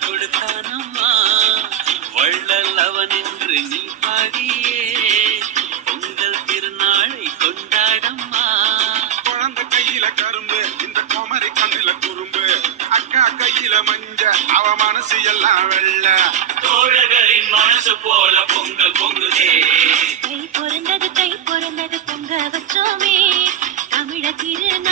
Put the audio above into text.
கொடுத்தானம்மா வள்ளல் அவன் என்று நீ பாடியே பொங்கல் திருநாளை கொண்டாடம்மா. குழந்தை கையில கரும்பு இந்த குமரி கண்ணில குறும்பு அக்கா கையில மஞ்ச அவ மனசு எல்லாம் வெள்ள தோழர்களின் மனசு போல பொங்கல் பொங்குதே. கை பொறந்தது பொங்க வச்சோமே தமிழ திருநாள்